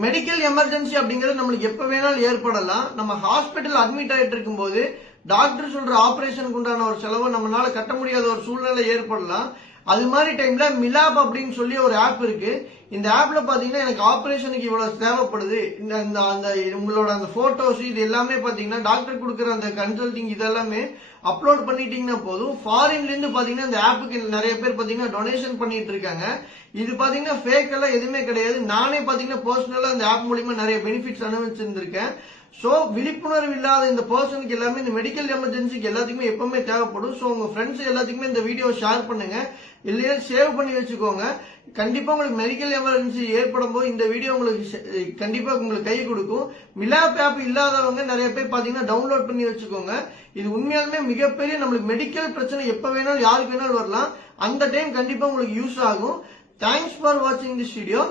Medical emergency அப்படிங்கிறது நம்மளுக்கு எப்ப வேணாலும் ஏற்படலாம். நம்ம ஹாஸ்பிட்டல் அட்மிட் ஆகிட்டு இருக்கும்போது டாக்டர் சொல்ற ஆபரேஷனுக்கு உண்டான ஒரு செலவை நம்மளால கட்ட முடியாத ஒரு சூழ்நிலை ஏற்படலாம். அது மாதிரி டைம்ல மிலாப் அப்படின்னு சொல்லி ஒரு ஆப் இருக்கு. இந்த ஆப்ல பாத்தீங்கன்னா எனக்கு ஆப்ரேஷனுக்கு இவ்வளவு தேவைப்படுது. இந்த இந்த அந்த உங்களோட அந்த போட்டோஸ் இது எல்லாமே பாத்தீங்கன்னா டாக்டர் கொடுக்குற அந்த கன்சல்டிங் இதெல்லாமே அப்லோட் பண்ணிட்டீங்கன்னா போதும். ஃபாரின்ல இருந்து பாத்தீங்கன்னா இந்த ஆப்புக்கு நிறைய பேர் பாத்தீங்கன்னா டொனேஷன் பண்ணிட்டு இருக்காங்க. இது பாத்தீங்கன்னா ஃபேக் எல்லாம் எதுவுமே கிடையாது. நானே பாத்தீங்கன்னா பர்சனலா அந்த ஆப் மூலியமா நிறைய பெனிஃபிட்ஸ் அனுபவிச்சிருந்திருக்கேன். சோ விழிப்புணர்வு இல்லாத இந்த பர்சனுக்கு எல்லாமே இந்த மெடிக்கல் எமர்ஜென்சிக்கு எல்லாத்துக்குமே எப்பவுமே தேவைப்படும். சோ உங்க ஃப்ரெண்ட்ஸ் எல்லாத்துக்குமே இந்த வீடியோ ஷேர் பண்ணுங்க. இல்லையா சேவ் பண்ணி வச்சுக்கோங்க. கண்டிப்பா உங்களுக்கு மெடிக்கல் எமர்ஜென்சி ஏற்படும் போது இந்த வீடியோ உங்களுக்கு கண்டிப்பா உங்களுக்கு கை கொடுக்கும். மிலாப் ஆப் இல்லாதவங்க நிறைய பேர் பாத்தீங்கன்னா டவுன்லோட் பண்ணி வச்சுக்கோங்க. இது உண்மையாலுமே மிகப்பெரிய நம்மளுக்கு மெடிக்கல் பிரச்சனை எப்ப வேணாலும் யாருக்கு வேணாலும் வரலாம். அந்த டைம் கண்டிப்பா உங்களுக்கு யூஸ் ஆகும். தேங்க்ஸ் ஃபார் வாட்சிங் திஸ் வீடியோ